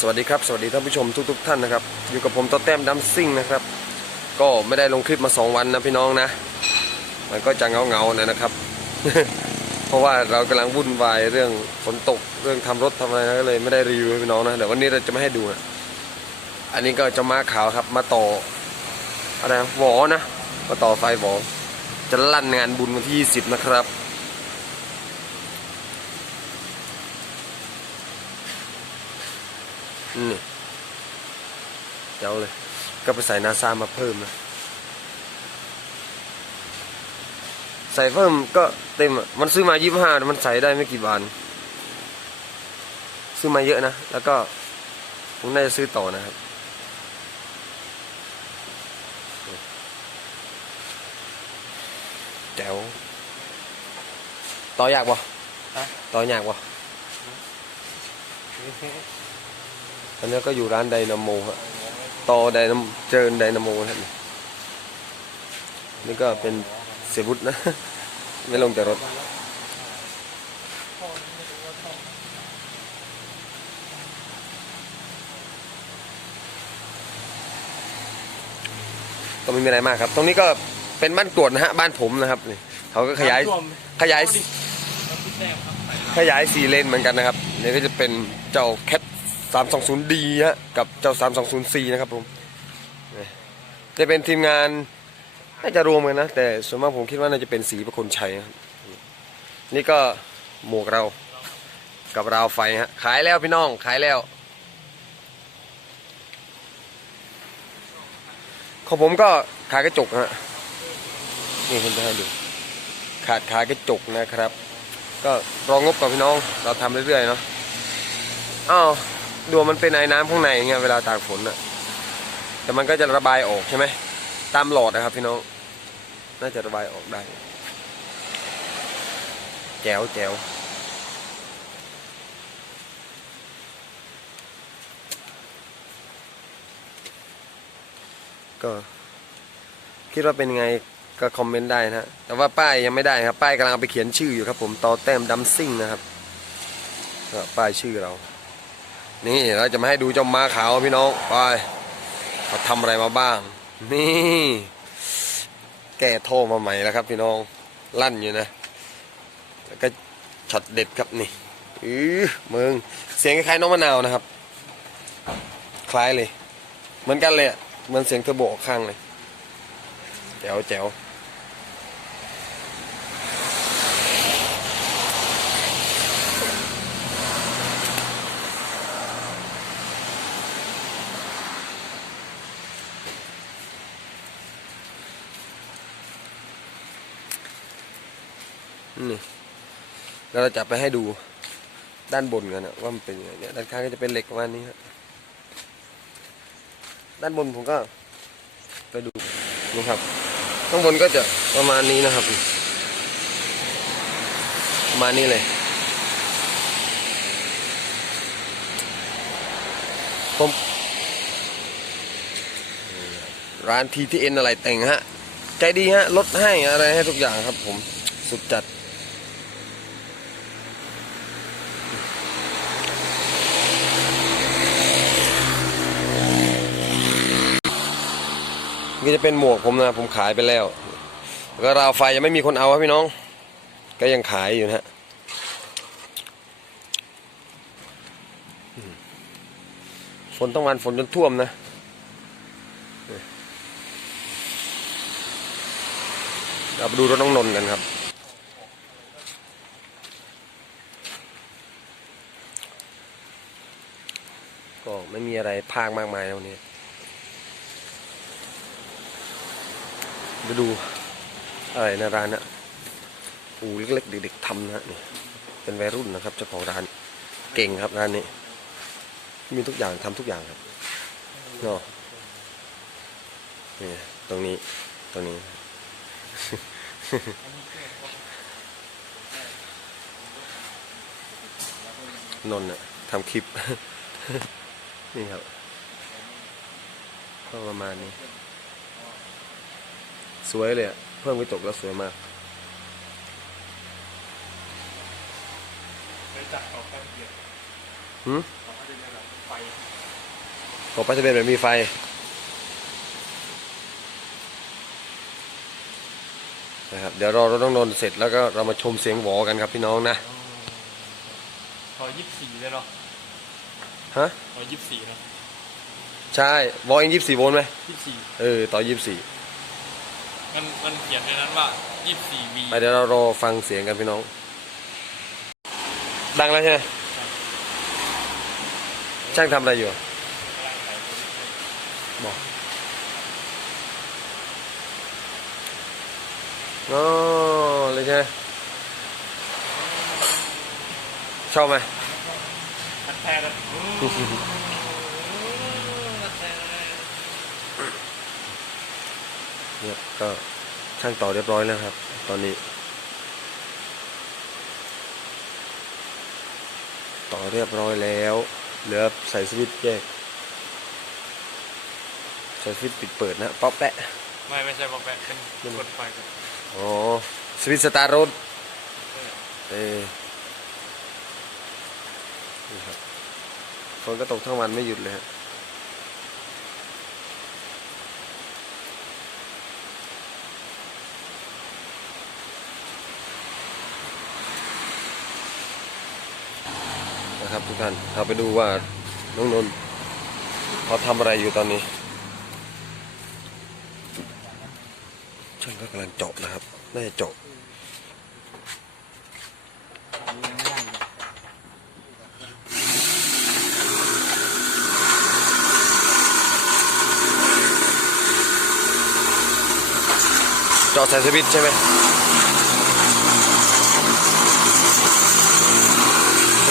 สวัสดีครับ สวัสดีท่านผู้ชมทุกๆท่านนะครับ อยู่กับผมต๊อแต้มดัมซิ่งนะครับ ก็ไม่ได้ลงคลิปมา 2 วันนะพี่น้องนะ มันก็จะเงาๆหน่ยนะครับ เพราะว่าเรากำลังวุ่นวายเรื่องฝนตกเรื่องทำรถทำอะไรนะก็เลยไม่ได้รีวิวให้พี่น้องนะเดี๋ยววันนี้เราจะไม่ให้ดูนะอันนี้ก็จะมาขาวครับมาต่ออะไรนะหวอนะมาต่อไฟหวอจะลั่นงานบุญวันที่ 20 นะครับ นี่เจ้าเลย ก็ไปใส่นาซามาเพิ่มนะใส่เพิ่มก็เต็มอะ มันซื้อมายี่ห้ามันใส่ได้ไม่กี่บาทซื้อมาเยอะนะ แล้วก็ผมน่าจะซื้อต่อนะครับ แจ๋วต่อยากบ่ฮะต่อยากบ่ อันนี้ก็อยู่ร้านไดนาโมฮะต่อไดนาเจริญไดนาโมครับนี่ก็เป็นเสียบุตรนะ ไม่ลงจากรถก็ไม่มีอะไรมากครับ ตรงนี้ก็เป็นบ้านกรวดนะฮะ บ้านผมนะครับนี่เขาก็ขยาย ขยาย ขยายสี่เลนเหมือนกันนะครับ นี่ก็จะเป็นเจ้าแคท 320D ฮะกับเจ้า 320C นะครับผมจะเป็นทีมงานน่าจะรวมกันนะ แต่ส่วนมากผมคิดว่าน่าจะเป็นสีประคนชัยนะครับนี่ก็หมวกเรากับราวไฟฮะขายแล้วพี่น้องขายแล้วของผมก็ขายกระจกฮะนี่คุณจะให้ดูขาดขายกระจกนะครับ ก็รองงบกับพี่น้องเราทำเรื่อยๆเนาะอ้าว ดูมันเป็นไอ้น้ำข้างในไงเวลาตากฝนอะแต่มันก็จะระบายออกใช่ไหมตามหลอดนะครับพี่น้อง น่าจะระบายออกได้ แจ๋วแจ๋วก็คิดว่าเป็นไงก็คอมเมนต์ได้นะแต่ว่าป้ายยังไม่ได้ครับ ป้ายกำลังเอาไปเขียนชื่ออยู่ครับผม ต่อแต้มดัมซิ่งนะครับป้ายชื่อเรา นี่เราจะมาให้ดูเจ้าม้าขาวพี่น้องไปเขาทำอะไรมาบ้าง นี่ แก้โทษมาใหม่แล้วครับ พี่น้องลั่นอยู่นะ แล้วก็ช็อตเด็ดครับนี่อือมึงเสียงคล้ายน้องมะนาวนะครับ คล้ายเลย เหมือนกันเลยเหมือนเสียงเทอร์โบกข้างเลยแจ๋วแจ๋ว นี่แล้วเราจะไปให้ดูด้านบนกันนะว่ามันเป็นยังไงเนี่ยด้านข้างก็จะเป็นเหล็กประมาณนี้ครับด้านบนผมก็ไปดูนะครับข้างบนก็จะประมาณนี้นะครับ ประมาณนี้เลย ผมร้าน TTN อะไรแต่งฮะ ใจดีฮะลดให้อะไรให้ทุกอย่างครับผม สุดจัด นี่จะเป็นหมวกผมนะ ผมขายไปแล้วแล้ว ก็ราวไฟยังไม่มีคนเอาครับพี่น้อง ก็ยังขายอยู่นะฮะฝนต้องวันฝนจนท่วมนะเราไปดูรถน้องนนกันครับ ก็ไม่มีอะไรพากมากมายนะวันนี้ ไปดูอะไรในะร้านนะอูเล็กๆเด็กๆทำนะนี่เป็นวัยรุ่นนะครับเจ้าของร้านเก่งครับร้านนี้ มีทุกอย่างทำทุกอย่างครับเนาะนี่ตรงนี้ตรงนี้ นนท์น่ะทำคลิป นี่ครับก็ประมาณนี้ สวยเลยอะเพิ่มกระจกแล้วสวยมากไปจัดต่อแป๊บเดียวหืมต่อไปเดียวฟขอป้ายทะเบียนแบบมีไฟ นะครับเดี๋ยวรอรถน้องนนท์เสร็จแล้วก็เรามาชมเสียงหวอกันครับพี่น้องนะพอยี่สิบสี่เลยเนาะฮะพอยี่สิบสี่เนาะใช่วอลเองยี่สี่โวลต์ไหมยี่สิบสี่เออต่อยี่สี่ มันมันเขียนในนั้นว่ายี่สิบสี่วีไปเดี๋ยวเรารอฟังเสียงกันพี่น้อง ดังแล้วใช่ไหมช่างทำอะไรอยู่บอกอ๋อเลยใช่ไหมชอบไหมมันแทนเลยมันแทนเลย เนี่ยก็ช่างต่อเรียบร้อยแล้วครับ ตอนนี้ ต่อเรียบร้อยแล้ว เหลือใส่สวิตช์แยกใส่สวิตช์ปิดเปิดนะป๊อปแปะไม่ไม่ใช่บอกแปะเป็นกดไฟก่อนอ๋อสวิตช์สตาร์ทรถเออนี่ครับฝนก็ตกทั้งวันไม่หยุดเลยฮะ นะครับทุกท่านเราไปดูว่าน้องนนท์เขาทำอะไรอยู่ตอนนี้ ช่างก็กำลังเจาะนะครับ น่าจะเจาะเจาะสายสวิตใช่ไหม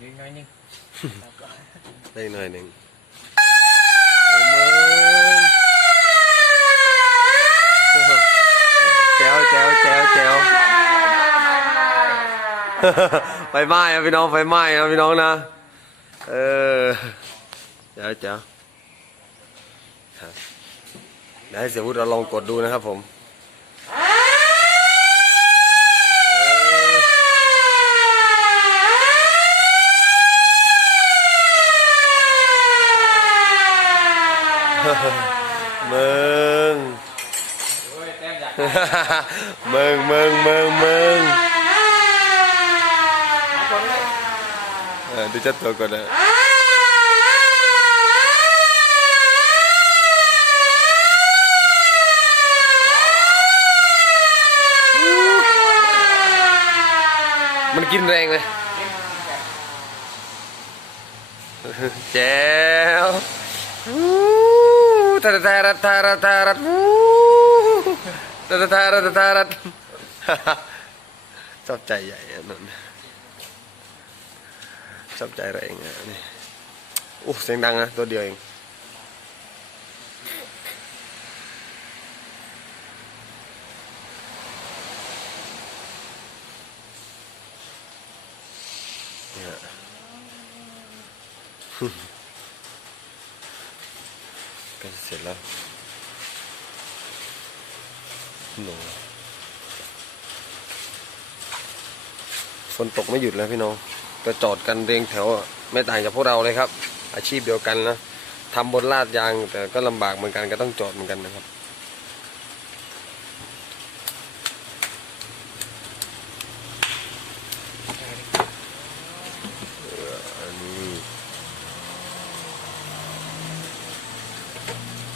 นเป็นนะครับมันเลยเจาะยากดึงหน่อยนึงได้หน่อยหนึ่งแจ๋วแจ๋วแจ๋วแจ๋วไฟไหม้นะพี่น้องไฟไหม้นะพี่น้องนะ เออแจ๋วแจ๋วครับเดี๋ยวให้เสียวุฒิเราลองกดดูนะครับผมง โอ้ยแต้มอยาก มึงมึงมึงมึงดูจัดตัวก่อนนะมันกินแรงไหมแจ๋วทาราทาราทาราทาราอู้ทา ราทาราทาราชอบใจใหญ่นั่นชอบใจแรงอะนี่โอ้เสียงดังนะตัวเดียวเองเนี่ยใกล้เสร็จแล้ว หนูฝนตกไม่หยุดแล้วพี่น้องก็จอดกันเรียงแถวอะไม่ต่างจากพวกเราเลยครับ อาชีพเดียวกันนะทำบนลาดยางแต่ก็ลำบากเหมือนกันก็ต้องจอดเหมือนกันนะครับอันนี้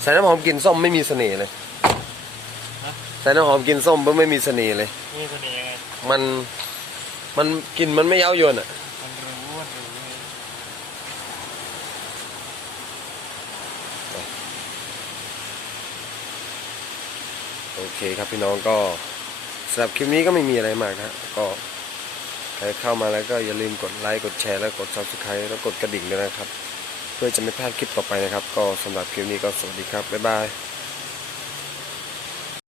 ใส่น้ำหอมกลิ่นส้มไม่มีเสน่ห์เลย ฮะใส่น้ำหอมกลิ่นส้มก็ไม่มีเสน่ห์เลย นี่คนนี้ยังไงมันมันกลิ่นมันไม่เย้ายวนอะ มันรู้มันรู้ไงโอเคครับพี่น้องก็สำหรับคลิปนี้ก็ไม่มีอะไรมากนะฮะก็ใครเข้ามาแล้วก็อย่าลืมกดไลค์กดแชร์แล้วกด subscribe แล้วกดกระดิ่งด้วยนะครับ เพื่อจะไม่พลาดคลิปต่อไปนะครับ ก็สำหรับคลิปนี้ก็สวัสดีครับบ๊ายบาย